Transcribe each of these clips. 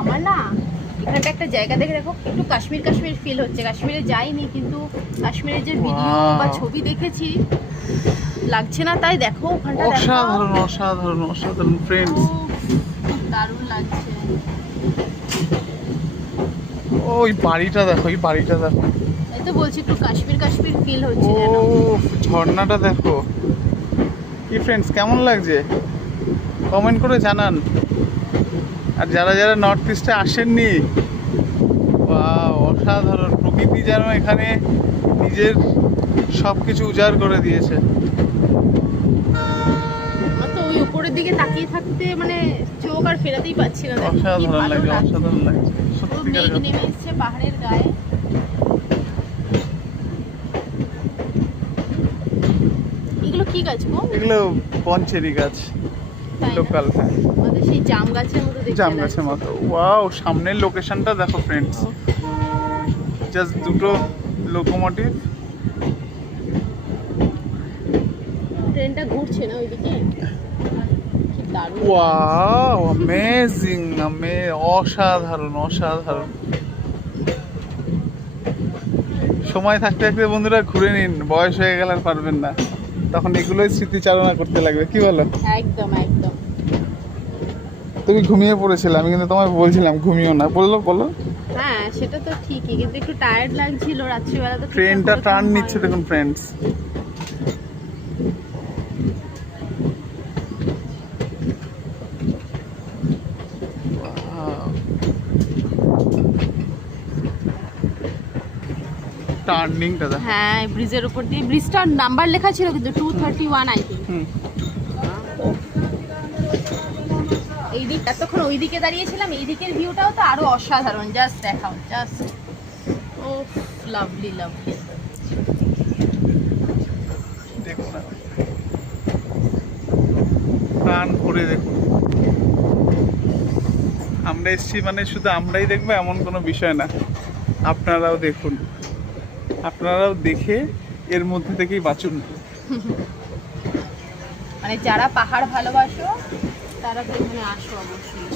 আমার না এখানটা একটা জায়গা দেখে দেখো একটু কাশ্মীর কাশ্মীর ফিল হচ্ছে। কাশ্মীরে যাইনি কিন্তু কাশ্মীরের যে ভিডিও বা ছবি দেখেছি লাগছে না, তাই দেখো ওখানটা দেখো। অসাধারণ অসাধারণ অসাধারণ ফ্রেন্ডস, দারুণ লাগছে। ওই বাড়িটা দেখো, এই বাড়িটা দেখো, এই তো বলছি একটু কাশ্মীর কাশ্মীর ফিল হচ্ছে ও যেন। ঝর্ণাটা দেখো। কি ফ্রেন্ডস, কেমন লাগছে কমেন্ট করে জানান। আর যারা যারা নর্থ ইস্টে আসেননি, বাহ অসাধারণ প্রকৃতি যেন এখানে নিজের সব কিছু উজাড় করে দিয়েছে। আমার তো ওই উপরের দিকে তাকিয়ে থাকতে মানে চোখ আর ফেরাতেই পাচ্ছি না। দেখো কি অসাধারণ ভালো লাগছে, লাগছে। অসাধারণ লাগছে পুরো সত্যিকার মেঘ কথা। নেমে এসছে পাহাড়ের গায়ে। এগুলো কি গাছ গো? এগুলো পঞ্চেরি গাছ, তাই না? লোকাল। হ্যাঁ, আমাদের সেই জাম গাছের মতো দেখতে জাম গাছের লাগছে। মতো। ওয়াও, সামনের লোকেশনটা দেখো ফ্রেন্ডস, ও, জাস্ট দুটো লোকোমোটিভ। ট্রেনটা ঘুরছে না ওইদিকে? কি দারুণ। ওয়াও অ্যামেজিং, অসাধারণ অসাধারণ। সময় থাকতে থাকতে বন্ধুরা ঘুরে নিন, বয়স হয়ে গেলে আর পারবেন না, তখন এগুলোই স্মৃতিচারণা করতে লাগবে। কি বলো? একদম একদম। তুমি ঘুমিয়ে পড়েছিলে, আমি কিন্তু তোমায় বলছিলাম ঘুমিও না, বলো। হ্যাঁ সেটা তো ঠিকই, কিন্তু একটু টায়ার্ড লাগছিল রাত্রিবেলা তো। ট্রেনটা টার্ন নিচ্ছে দেখুন ফ্রেন্ডস। টার্নিংটা দেখো। হ্যাঁ ব্রিজের উপর দিয়ে, ব্রিজটার নাম্বার লেখা ছিল কিন্তু 231 আই থিঙ্ক। হুম। এই দিক এতক্ষণ ওই দিকে দাঁড়িয়েছিলাম, এই দিকের ভিউটাও তো আরো অসাধারণ। জাস্ট দেখাও, জাস্ট ও লাভলি লাভলি। দেখুন না, প্রাণ ভরে দেখুন। আমরা এসছি মানে শুধু আমরাই দেখবো এমন কোনো বিষয় না, আপনারাও দেখুন, আপনারাও দেখে এর মধ্যে থেকেই বাঁচুন। মানে যারা পাহাড় ভালোবাসো তারা তো এখানে আসো অবশ্যই।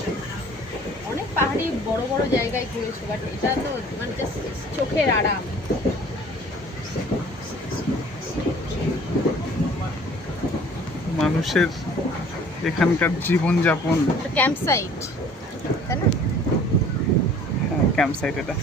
অনেক পাহাড়ি বড় বড় জায়গায় ঘুরেছো, বাট এটা তো মানে জাস্ট চোখের আরাম। মানুষের এখানকার জীবনযাপন। ক্যাম্প সাইট, তাই না? হ্যাঁ, ক্যাম্প সাইট এটা।